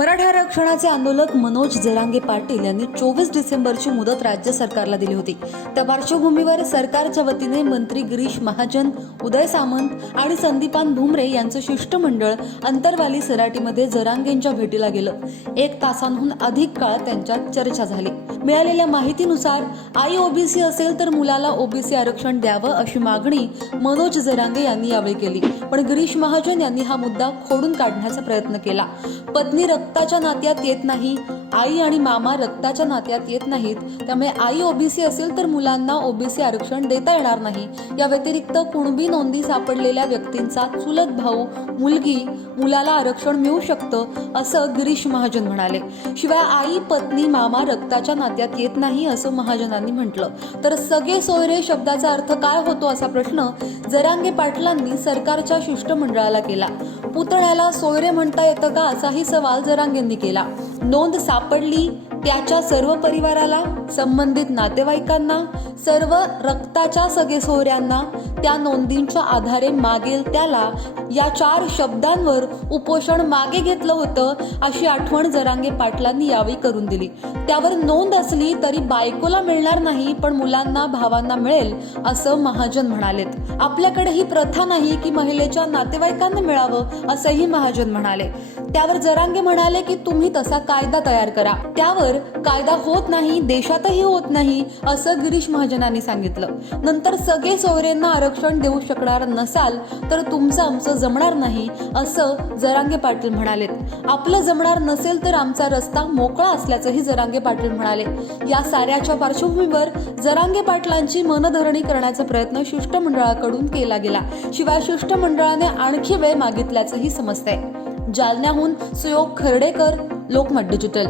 मराठा आरक्षणाचे आंदोलक मनोज जरांगे पाटील यांनी चोवीस डिसेंबरची मुदत राज्य सरकारला दिली होती. त्या पार्श्वभूमीवर सरकारच्या वतीने मंत्री गिरीश महाजन उदय सामंत आणि संदीपान भुमरे यांचं शिष्टमंडळ अंतरवाली सराटीमध्ये जरांगेंच्या भेटीला गेलं. एक तासांहून अधिक काळ त्यांच्यात चर्चा झाली. मिळालेल्या माहितीनुसार आई ओबीसी असेल तर मुलाला ओबीसी आरक्षण द्यावं अशी मागणी मनोज जरांगे यांनी यावेळी केली. पण गिरीश महाजन यांनी हा मुद्दा खोडून काढण्याचा प्रयत्न केला. पत्नी रक्ताच्या नात्यात येत नाही. आई आणि मामा रक्ताच्या नात्यात येत नाहीत. त्यामुळे आई ओबीसी असेल तर मुलांना ओबीसी आरक्षण देता येणार नाही. या व्यतिरिक्त कुणबी नोंदी सापडलेल्या व्यक्तींचा चुलत भाऊ मुलगी मुलाला आरक्षण मिळू शकतं असं गिरीश महाजन म्हणाले. शिवाय आई पत्नी मामा रक्ताच्या नात्यात येत नाही असं महाजनांनी म्हटलं. तर सगळे सोयरे शब्दाचा अर्थ काय होतो असा प्रश्न जरांगे पाटलांनी सरकारच्या शिष्टमंडळाला केला. पुतळ्याला सोयरे म्हणता येतं का असाही सवाल जर जरांगेंनी केला. नोंद सापडली त्याच्या सर्व परिवाराला संबंधित नातेवाईकांना सर्व रक्ताच्या सगळे सोहऱ्यांना त्या नोंदींच्या आधारे मागेल त्याला. या चार शब्दांवर उपोषण मागे घेतलं होतं अशी आठवण जरांगे पाटलांनी यावेळी करून दिली. त्यावर नोंद असली तरी बायकोला मिळणार नाही पण मुलांना भावांना मिळेल असं महाजन म्हणालेत. आपल्याकडे ही प्रथा नाही की महिलेच्या नातेवाईकांना मिळावं असंही महाजन म्हणाले. त्यावर जरांगे म्हणाले की तुम्ही तसा कायदा तयार करा. त्यावर कायदा होत नाही देशातही होत नाही असं गिरीश महाजनांनी सांगितलं. नंतर सगळे सोयऱ्यांना आरक्षण देऊ शकणार नसाल तर तुमचं आमचं जमणार नाही असं जरांगे पाटील म्हणालेत. आपलं जमणार नसेल तर आमचा रस्ता मोकळा असल्याचंही जरांगे पाटील म्हणाले. या साऱ्याच्या पार्श्वभूमीवर जरांगे पाटलांची मनधरणी करण्याचा प्रयत्न शिष्टमंडळाकडून केला गेला. शिवाय शिष्टमंडळाने आणखी वेळ मागितल्याचंही समजतंय. जालन्याहून सुयोग खर्डेकर लोकमत डिजिटल.